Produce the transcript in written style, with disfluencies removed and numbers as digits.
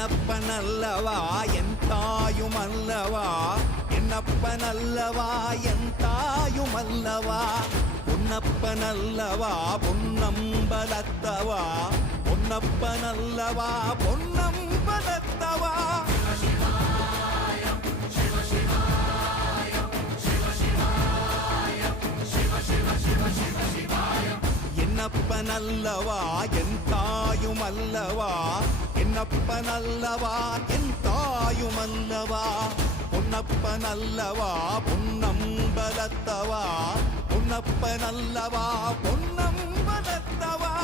என்னப்பனல்லவா என் தாயுமல்லவா, என்னப்பனல்லவா என் தாயுமல்லவா, பொன்னப்பனல்லவா பொன்னம்பலத்தவா, பொன்னப்பனல்லவா பொன்னம்பலத்தவா. என்னப்பனல்லவா என் தாயுமல்லவா, என்னப்பனல்லவா என் தாயுமல்லவா, பொன்னப்பனல்லவா பொன்னம்பலத்தவா, பொன்னப்பனல்லவா பொன்னம்பலத்தவா.